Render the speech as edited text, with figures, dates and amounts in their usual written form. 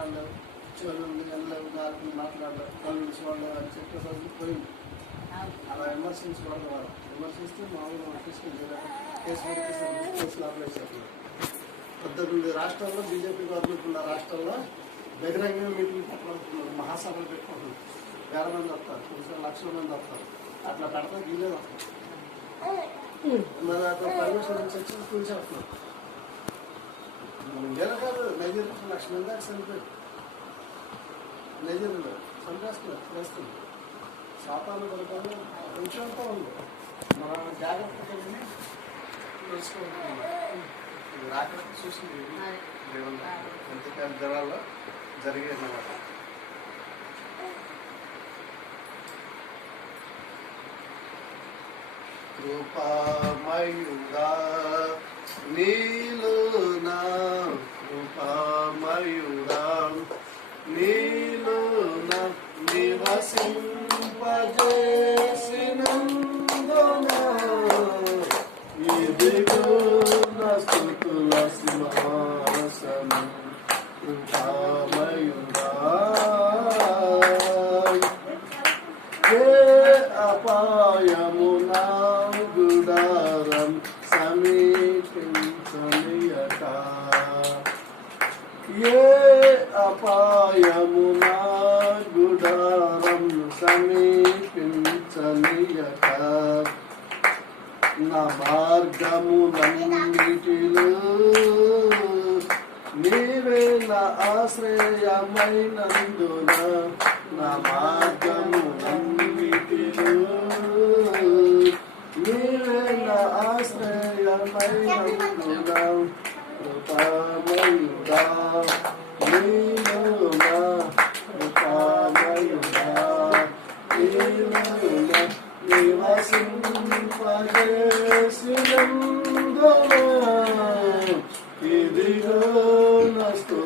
మాట్లాడలేవు, చెవులు వెళ్ళలేవు, గాలికి మాట్లాడలేవు, కళ్ళు చూడలేవు అని చెప్పే రోజు పోయింది. అలా విమర్శించకూడదు. వాళ్ళు విమర్శిస్తే మామూలు తీసుకెళ్ళి కేసులు అప్లై చేస్తున్నారు. 18 రాష్ట్రాల్లో బీజేపీ గవర్నమెంట్ ఉన్న రాష్ట్రాల్లో బహిరంగ మీటింగ్ పెట్టుకుంటున్నారు, మహాసభలు పెట్టుకుంటున్నారు. 1000 మంది వస్తారు, కొంచెం లక్షల మంది వస్తారు. అట్లా పెడతా వీలేదు వస్తారు. మన అక్కడ పర్మిషన్ నుంచి వచ్చి కూర్చేస్తున్నారు. వేల కాదు, నైజీరియా 1,00,000 మంది దాకా చనిపోయారు. నైజీరియాలో చంపేస్తున్నారు, చేస్తున్నారు. శాతాలు పడతాను కొంచెంతో ఉంది. మన జాగ్రత్తగా తెలుసుకుంటున్నాం. రాకపోతే చూసింది ఎంతకాల జనాల్లో జరిగేది అన్నమాట. కృపామయుడా నీలో నా కృపామయుడా నీలో నా నివసింపజేసినందున ఇదిగో నా స్తుతుల సింహాసనం కృపామయుడా. ఏ అపాయమున గుడారం సమీపించనియక, ఏ అపాయమున గుడారం సమీపించనియక, నా మార్గములన్నిటిలో నీవే నా ఆశ్రయమైనందున, నా మార్గములన్నిటిలో నీవే నా ఆశ్రయమైనందున కృపా